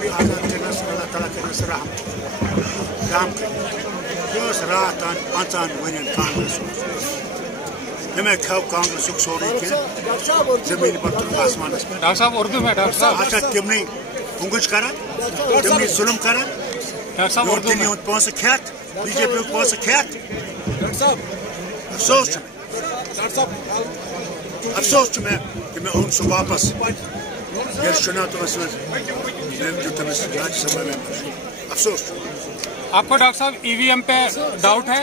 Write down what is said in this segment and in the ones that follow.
भी आजाद करना अल्लाह ताला करना रहम ये रात 5 वन कांग्रेस हमें खाओ कांग्रेस सोरे जमीन पर आसमान डॉक्टर साहब उर्दू में डॉक्टर साहब अच्छा तिमनी पुंगुच करा तिमनी जुल्म करा डॉक्टर साहब उर्दू में पोस खेत बीजेपी पोस खेत अफसोस अफसोस मैं कि मैं उन वापस चुनाव राज्यसभा में अफसोस। आपको डॉक्टर साहब ईवीएम पे डाउट है?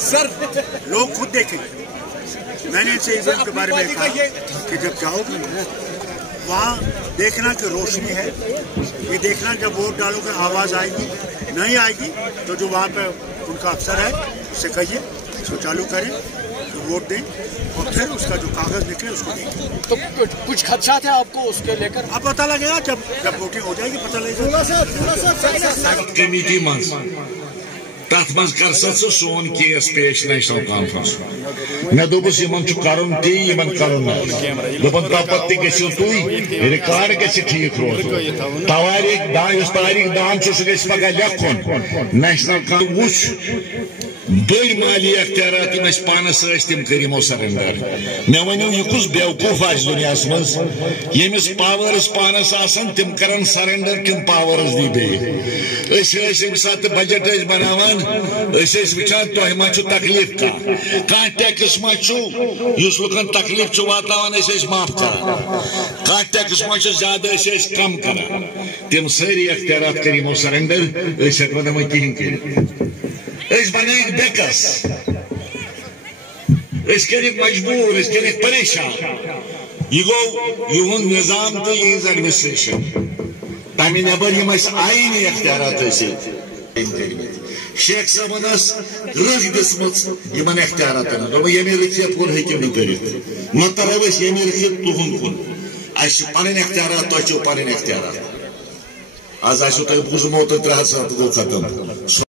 सर लोग खुद देखेंगे। मैंने इनसे ईवीएम के बारे में कहा कि जब जाओगे वहाँ देखना कि रोशनी है, ये देखना जब वोट डालोगे आवाज़ आएगी, नहीं आएगी तो जो वहाँ पे उनका अफसर है उससे कहिए इसको चालू करें तो वोट दें और फिर उसका जो कागज निकले उसको दें। तो कुछ खदशात है आपको उसके लेकर? अब पता लगेगा जब वोटिंग हो जाएगी, पता लगेगा। कमेटी मज तथ मज कर सोन केस पेश नेशनल कॉन्फ्रेंस मे दोपस करन ती करन दोपन तपत गो तुई रिकॉर्ड ग ठीक रोज तारीख दान पगह लेखन नेशनल वुच बड़ माली अख्तियारात पानस तम करिमो सरेंडर मे वनो यह कुछ बेवकूफ आज दुनिया मज यमिस पावर्स पानस आसन तम करन सरेंडर किम पावर्स दी बे सात बजट बनावान वचान तुह मा तकलीफ कह टैक्स मा लुकन तकलीफ वातान माफ कर कह टैक्स मा ज्यादा कम कर तम सारी अख्तियारात करिमो सरेंडर हेको नो कहें कर बन बेकस कर मजबूर कर परेशान यह गो युन निजाम तो यह एडमिनिस्ट्रेशन तमें नबर आईनी अख्तियारात शेख साहबन रख दिसमत अख्तियारातन यमे रखियत कुन हेकिव न कर मतलब यमे रखियत तुहन कुन पन अख्तियारात तुम पन अख्तियारात आज तुम बूजमो तो 3 साल गो खत्म।